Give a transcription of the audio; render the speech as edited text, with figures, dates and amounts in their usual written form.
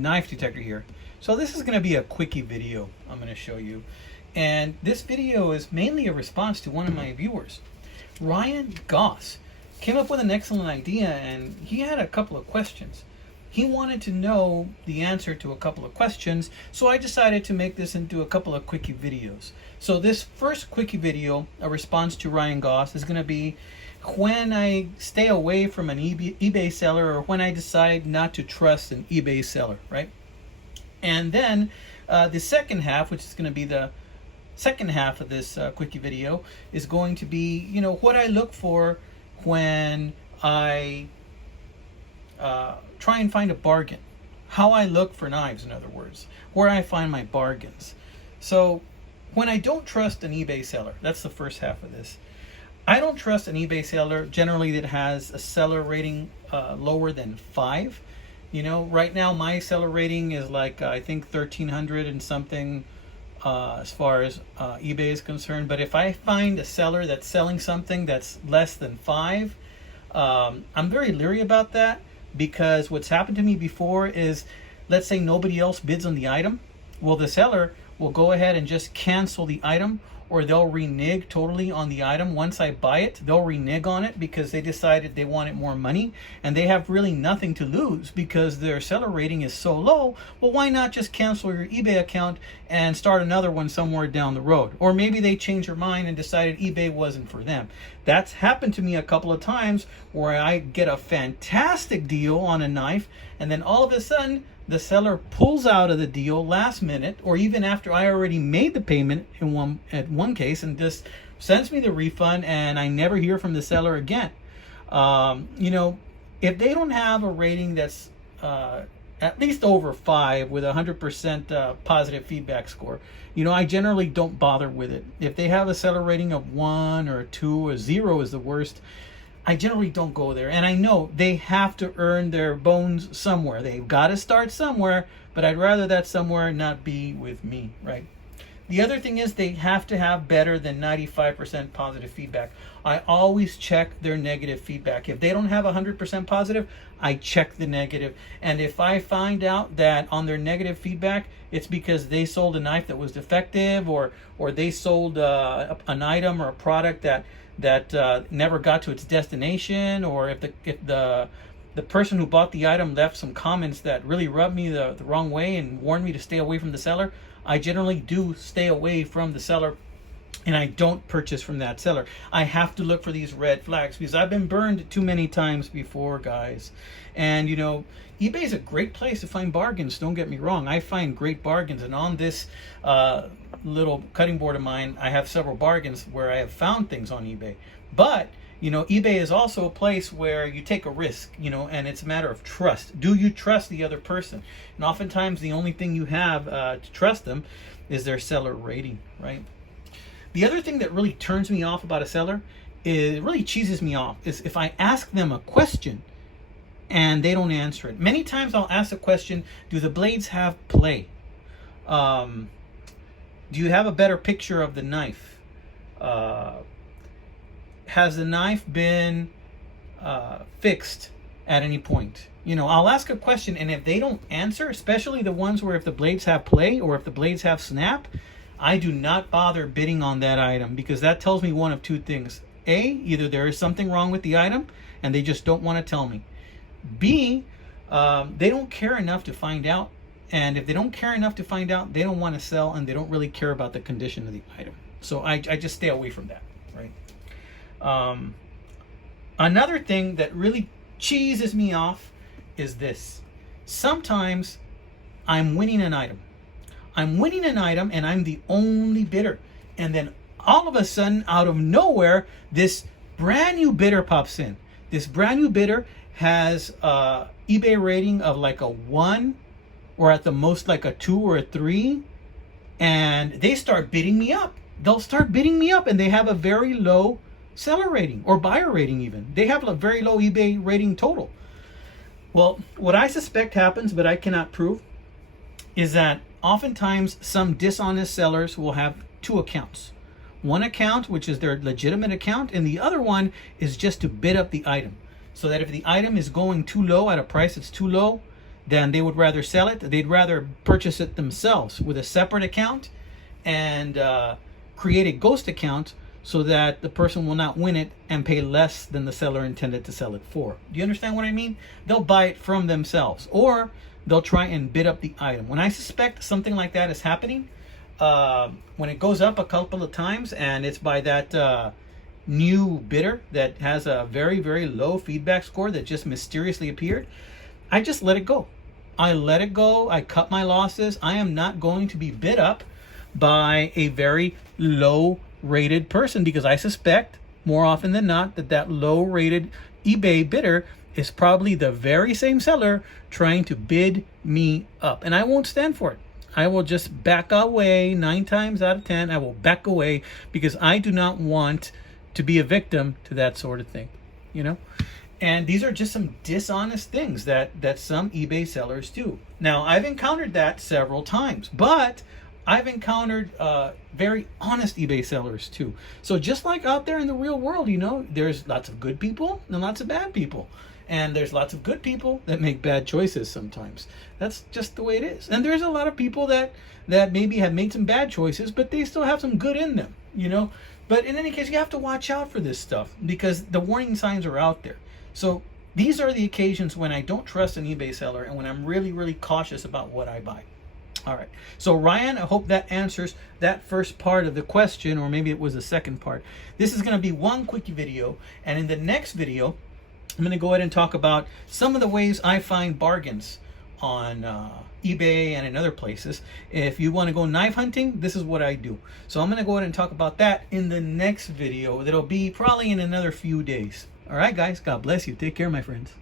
knife detector here. So this is going to be a quickie video I'm going to show you. And this video is mainly a response to one of my viewers. Ryan Goss came up with an excellent idea, and he had a couple of questions. He wanted to know the answer to a couple of questions, so I decided to make this into a couple of quickie videos. So this first quickie video, a response to Ryan Goss, is going to be when I stay away from an eBay seller, or when I decide not to trust an eBay seller, right? And then the second half, which is going to be the second half of this quickie video, is going to be, you know, what I look for when I try and find a bargain. How I look for knives, in other words, where I find my bargains. So when I don't trust an eBay seller, that's the first half of this. I don't trust an eBay seller generally that has a seller rating lower than 5. You know, right now my seller rating is like I think 1,300 and something as far as eBay is concerned. But if I find a seller that's selling something that's less than 5, I'm very leery about that, because what's happened to me before is, let's say nobody else bids on the item. Well, the seller will go ahead and just cancel the item, or they'll renege totally on the item. Once I buy it, they'll renege on it because they decided they wanted more money, and they have really nothing to lose because their seller rating is so low. Well, why not just cancel your eBay account and start another one somewhere down the road? Or maybe they changed their mind and decided eBay wasn't for them. That's happened to me a couple of times, where I get a fantastic deal on a knife, and then all of a sudden the seller pulls out of the deal last minute, or even after I already made the payment at one case, and just sends me the refund, and I never hear from the seller again. You know, if they don't have a rating that's at least over 5 with 100% positive feedback score, you know, I generally don't bother with it. If they have a seller rating of 1 or 2 or 0 is the worst, I generally don't go there. And I know they have to earn their bones somewhere. They've got to start somewhere, but I'd rather that somewhere not be with me, right? The other thing is they have to have better than 95% positive feedback. I always check their negative feedback. If they don't have 100% positive, I check the negative. And if I find out that on their negative feedback, it's because they sold a knife that was defective, or they sold an item or a product that never got to its destination, or if the person who bought the item left some comments that really rubbed me the wrong way and warned me to stay away from the seller, I generally do stay away from the seller, and I don't purchase from that seller. I have to look for these red flags, because I've been burned too many times before, guys. And you know, eBay is a great place to find bargains, don't get me wrong. I find great bargains, and on this little cutting board of mine, I have several bargains where I have found things on eBay. But you know, eBay is also a place where you take a risk, you know, and it's a matter of trust. Do you trust the other person? And oftentimes the only thing you have to trust them is their seller rating, right? The other thing that really turns me off about a seller, it really cheeses me off, is if I ask them a question and they don't answer it. Many times I'll ask the question, do the blades have play? Do you have a better picture of the knife? Has the knife been fixed at any point? You know, I'll ask a question, and if they don't answer, especially the ones where if the blades have play or if the blades have snap, I do not bother bidding on that item, because that tells me one of two things. A, either there is something wrong with the item and they just don't want to tell me. B, they don't care enough to find out. And if they don't care enough to find out, they don't want to sell, and they don't really care about the condition of the item. So I just stay away from that, right? Another thing that really cheeses me off is this. Sometimes I'm winning an item. And I'm the only bidder. And then all of a sudden, out of nowhere, this brand new bidder pops in. This brand new bidder has a eBay rating of like a 1, or at the most like a 2 or a 3. And they start bidding me up. They'll start bidding me up, and they have a very low seller rating, or buyer rating even. They have a very low eBay rating total. Well, what I suspect happens, but I cannot prove, is that oftentimes some dishonest sellers will have 2 accounts. One account, which is their legitimate account, and the other one is just to bid up the item. So that if the item is going too low at a price that's too low, then they would rather sell it. They'd rather purchase it themselves with a separate account and create a ghost account so that the person will not win it and pay less than the seller intended to sell it for. Do you understand what I mean? They'll buy it from themselves, or they'll try and bid up the item. When I suspect something like that is happening, when it goes up a couple of times and it's by that new bidder that has a very, very low feedback score that just mysteriously appeared, I just let it go. I let it go. I cut my losses. I am not going to be bid up by a very low rated person, because I suspect more often than not that that low rated eBay bidder is probably the very same seller trying to bid me up, and I won't stand for it. I will just back away. 9 times out of 10 I will back away, because I do not want to be a victim to that sort of thing, you know. And these are just some dishonest things that some eBay sellers do. Now, I've encountered that several times, but I've encountered very honest eBay sellers too. So just like out there in the real world, you know, there's lots of good people and lots of bad people. And there's lots of good people that make bad choices sometimes. That's just the way it is. And there's a lot of people that maybe have made some bad choices, but they still have some good in them, you know. But in any case, you have to watch out for this stuff, because the warning signs are out there. So these are the occasions when I don't trust an eBay seller and when I'm really, really cautious about what I buy. All right. So Ryan, I hope that answers that first part of the question, or maybe it was the second part. This is going to be one quick video. And in the next video, I'm going to go ahead and talk about some of the ways I find bargains on eBay and in other places. If you want to go knife hunting, this is what I do. So I'm going to go ahead and talk about that in the next video. That'll be probably in another few days. All right, guys. God bless you. Take care, my friends.